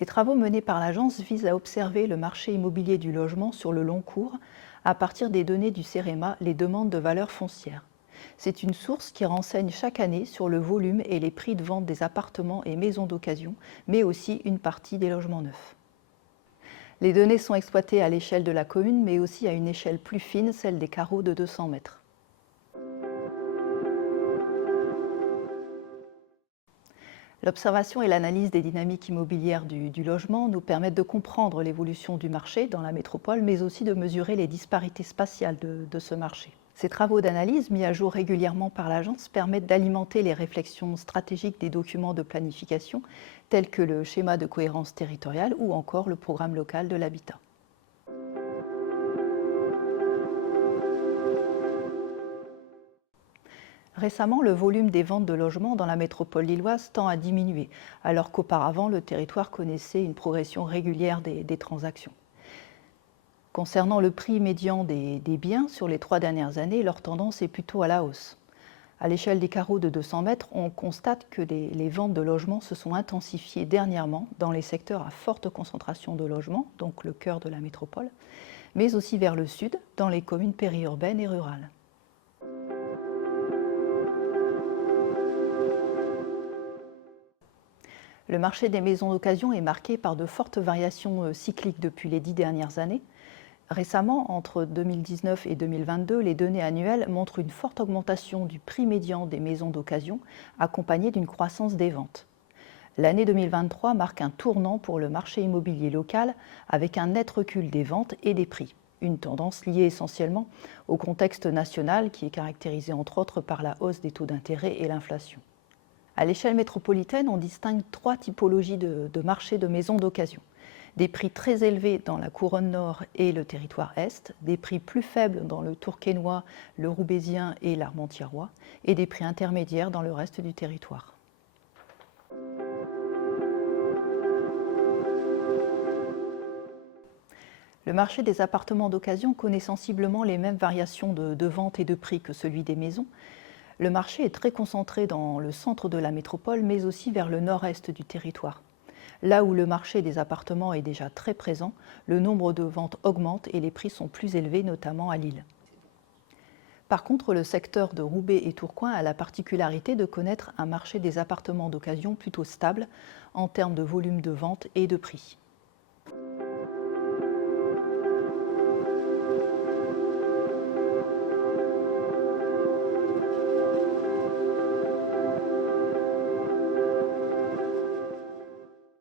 Les travaux menés par l'agence visent à observer le marché immobilier du logement sur le long cours à partir des données du CEREMA, les demandes de valeur foncière. C'est une source qui renseigne chaque année sur le volume et les prix de vente des appartements et maisons d'occasion, mais aussi une partie des logements neufs. Les données sont exploitées à l'échelle de la commune, mais aussi à une échelle plus fine, celle des carreaux de 200 mètres. L'observation et l'analyse des dynamiques immobilières du logement nous permettent de comprendre l'évolution du marché dans la métropole, mais aussi de mesurer les disparités spatiales de ce marché. Ces travaux d'analyse, mis à jour régulièrement par l'agence, permettent d'alimenter les réflexions stratégiques des documents de planification, tels que le schéma de cohérence territoriale ou encore le programme local de l'habitat. Récemment, le volume des ventes de logements dans la métropole lilloise tend à diminuer, alors qu'auparavant, le territoire connaissait une progression régulière des transactions. Concernant le prix médian des biens sur les 3 dernières années, leur tendance est plutôt à la hausse. À l'échelle des carreaux de 200 mètres, on constate que les ventes de logements se sont intensifiées dernièrement dans les secteurs à forte concentration de logements, donc le cœur de la métropole, mais aussi vers le sud, dans les communes périurbaines et rurales. Le marché des maisons d'occasion est marqué par de fortes variations cycliques depuis les 10 dernières années. Récemment, entre 2019 et 2022, les données annuelles montrent une forte augmentation du prix médian des maisons d'occasion, accompagnée d'une croissance des ventes. L'année 2023 marque un tournant pour le marché immobilier local, avec un net recul des ventes et des prix. Une tendance liée essentiellement au contexte national qui est caractérisé entre autres par la hausse des taux d'intérêt et l'inflation. À l'échelle métropolitaine, on distingue 3 typologies de marchés de maisons d'occasion. Des prix très élevés dans la couronne nord et le territoire est, des prix plus faibles dans le tourquenois, le roubaisien et l'armentiérois, et des prix intermédiaires dans le reste du territoire. Le marché des appartements d'occasion connaît sensiblement les mêmes variations de vente et de prix que celui des maisons. Le marché est très concentré dans le centre de la métropole, mais aussi vers le nord-est du territoire. Là où le marché des appartements est déjà très présent, le nombre de ventes augmente et les prix sont plus élevés, notamment à Lille. Par contre, le secteur de Roubaix et Tourcoing a la particularité de connaître un marché des appartements d'occasion plutôt stable en termes de volume de vente et de prix.